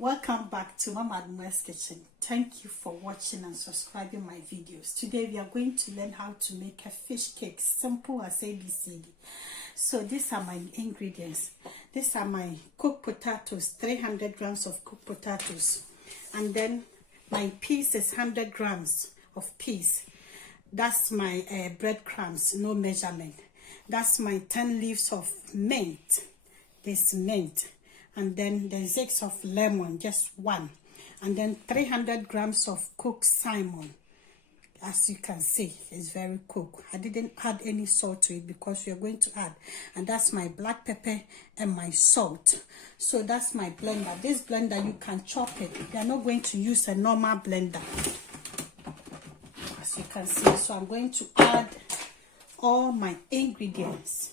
Welcome back to Mama Adoma's Kitchen. Thank you for watching and subscribing my videos. Today we are going to learn how to make a fish cake, simple as ABCD. So these are my ingredients. These are my cooked potatoes, 300 grams of cooked potatoes. And then my peas is 100 grams of peas. That's my breadcrumbs, no measurement. That's my 10 leaves of mint. This mint. And then the zest of lemon, just one. And then 300 grams of cooked salmon. As you can see, it's very cooked. I didn't add any salt to it because we are going to add. And that's my black pepper and my salt. So that's my blender. This blender, you can chop it. We are not going to use a normal blender. As you can see. So I'm going to add all my ingredients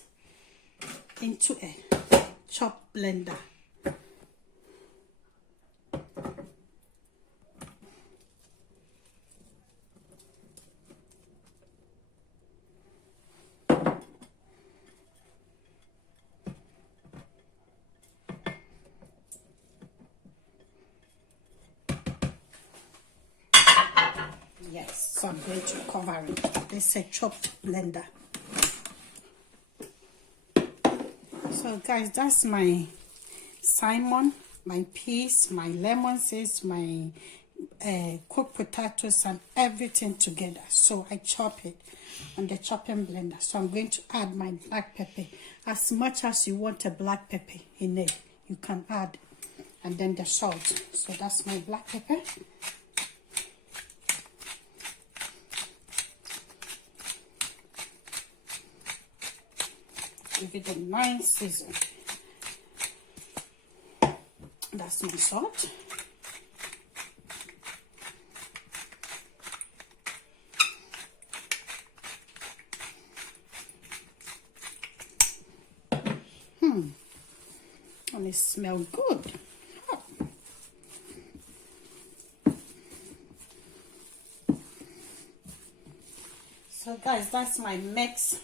into a chopped blender. Yes, so I'm going to cover it. This is a chopped blender. So guys, that's my salmon, my peas, my lemon zest, my cooked potatoes and everything together. So I chop it on the chopping blender. So I'm going to add my black pepper. As much as you want a black pepper in it, you can add. And then the salt. So that's my black pepper. Give it a nice season. That's my salt. And it smells good. So guys, that's my mix.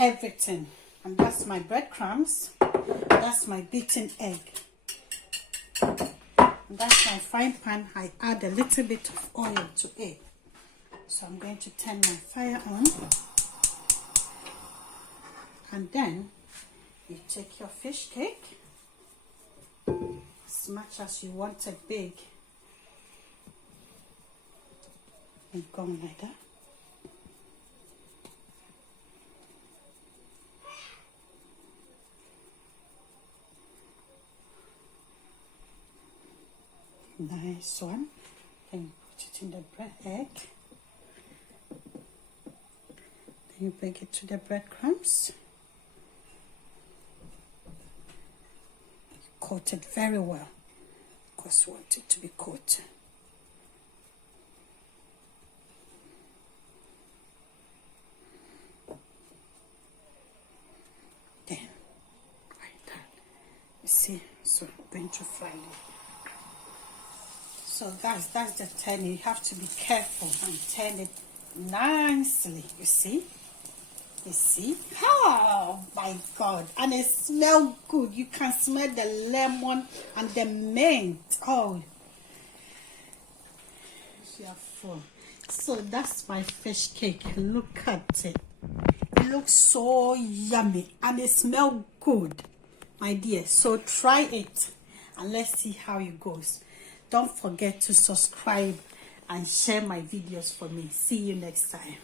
Everything. And that's my breadcrumbs. That's my beaten egg. And that's my frying pan. I add a little bit of oil to it. So I'm going to turn my fire on. And then you take your fish cake. As much as you want it big. And go like that. Nice one. Then you put it in the bread egg. Then you bring it to the breadcrumbs. Coat it very well because you want it to be coated. Then, like that. You see, so I'm going to fry it. So guys, that's the turn. You have to be careful and turn it nicely. You see? You see? Oh my God. And it smells good. You can smell the lemon and the mint. Oh. So that's my fish cake. Look at it. It looks so yummy. And it smells good. My dear. So try it. And let's see how it goes. Don't forget to subscribe and share my videos for me. See you next time.